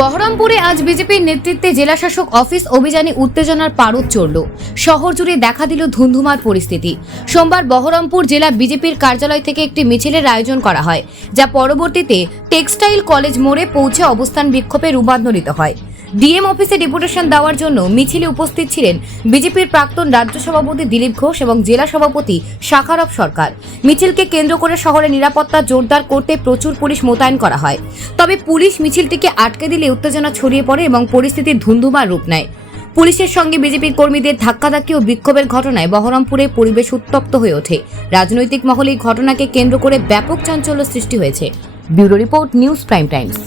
বহরমপুরে আজ বিজেপির নেতৃত্বে জেলাশাসক অফিস অভিযানে উত্তেজনার পারদ চড়ল। শহর জুড়ে দেখা দিল ধুন্ধুমার পরিস্থিতি। সোমবার বহরমপুর জেলা বিজেপির কার্যালয় থেকে একটি মিছিলের আয়োজন করা হয়, যা পরবর্তীতে টেক্সটাইল কলেজ মোড়ে পৌঁছে অবস্থান বিক্ষোভে রূপান্তরিত হয়। ডিএম অফিসে ডেপুটেশন দেওয়ার জন্য মিছিলে উপস্থিত ছিলেন বিজেপির প্রাক্তন রাজ্য সভাপতি দিলীপ ঘোষ এবং জেলা সভাপতি শাখারব সরকার। মিছিলকে কেন্দ্র করে শহরে নিরাপত্তা জোরদার করতে প্রচুর পুলিশ মোতায়েন করা হয়। তবে পুলিশ মিছিলটিকে আটকে দিলে উত্তেজনা ছড়িয়ে পড়ে এবং পরিস্থিতি ধুন্ধুমার রূপ নেয়। পুলিশের সঙ্গে বিজেপির কর্মীদের ধাক্কাধাক্কি ও বিক্ষোভের ঘটনায় বহরমপুরে পরিবেশ উত্তপ্ত হয়ে ওঠে। রাজনৈতিক মহলে এই ঘটনাকে কেন্দ্র করে ব্যাপক চাঞ্চল্য সৃষ্টি হয়েছে। Bureau report, news prime Times.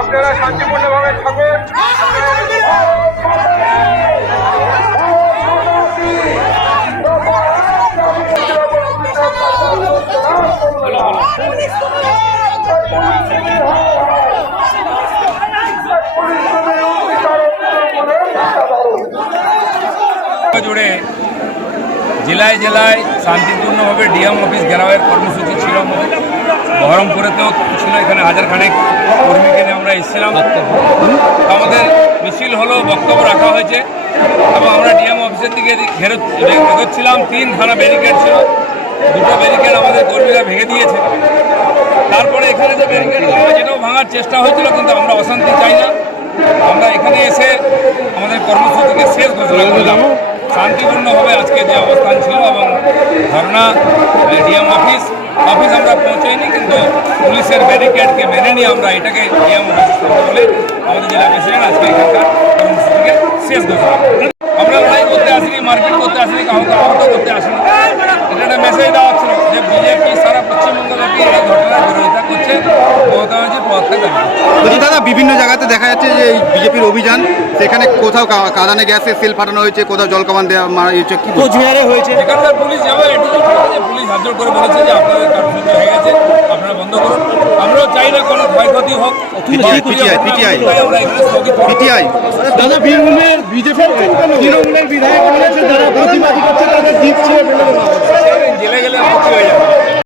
আপনারা শান্তিপূর্ণভাবে থাকুন। জুড়ে জেলায় জেলায় শান্তিপূর্ণভাবে ডিএম অফিস ঘেরাওয়ের কর্মসূচি ছিল। বহরমপুরেতেও ছিল, এখানে হাজারখানেক কর্মীকে নিয়ে আমরা এসেছিলাম। আমাদের মিছিল হলো, বক্তব্য রাখা হয়েছে এবং আমরা ডিএম অফিসের দিকে এগোচ্ছিলাম। 3খানা ব্যারিকেড ছিল, 2টো ব্যারিকেড আমাদের কর্মীরা ভেঙে দিয়েছে। তারপরে এখানে যে ব্যারিকেড ছিল সেটাও ভাঙার চেষ্টা হয়েছিল, কিন্তু আমরা অশান্তি চাই না। আমরা এখানে এসে আমাদের কর্মসূচিকে শেষ ঘোষণা করলাম। শান্তিপূর্ণভাবে আজকে যে অবস্থান ছিল এবং ধর্না ডিএম অফিস আমরা পৌঁছাইনি, কিন্তু পুলিশের ব্যারিকেডকে মেনে নিয়ে আমরা এটাকে ডিএম অফিস বলে আমাদের জেলা প্রেসিডেন্ট আজকে এখানকার কর্মসূচিকে শেষ ঘোষণা। আমরা লড়াই করতে আসিনি, মারপিট করতে আসিনি, কাউকে আহত করতে আসিনি। এটা একটা মেসেজ দেওয়া ছিল যে বিজেপি সারা পশ্চিমবঙ্গব্যাপী এই ঘটনার বিরোধিতা করছে, মমতা ব্যানার্জির পদত্যাগ দাবি করছে। দাদা, বিভিন্ন জায়গাতে দেখা যাচ্ছে যে এই বিজেপির অভিযান, সেখানে কোথাও কাঁদানে গ্যাসে সেল ফাটানো হয়েছে, কোথাও জল কামান দেওয়া মারা হয়েছে, কি কোচবিহারে হয়েছে। এখানকার পুলিশ যাবে, এটুকু যে পুলিশ হাত জোর করে বলেছে যে আপনাদের কার্যসূচি হয়ে গেছে, আপনারা বন্ধ করুন। আমরাও চাই না কোনো ক্ষয়ক্ষতি হোক। দাদা, বীরভূমের বিজেপি তৃণমূলের বিধায়ক রয়েছে, যারা প্রতিবাদ করছে তাদের জিতছে, জেলে গেলে মুক্তি হয়ে যাবে।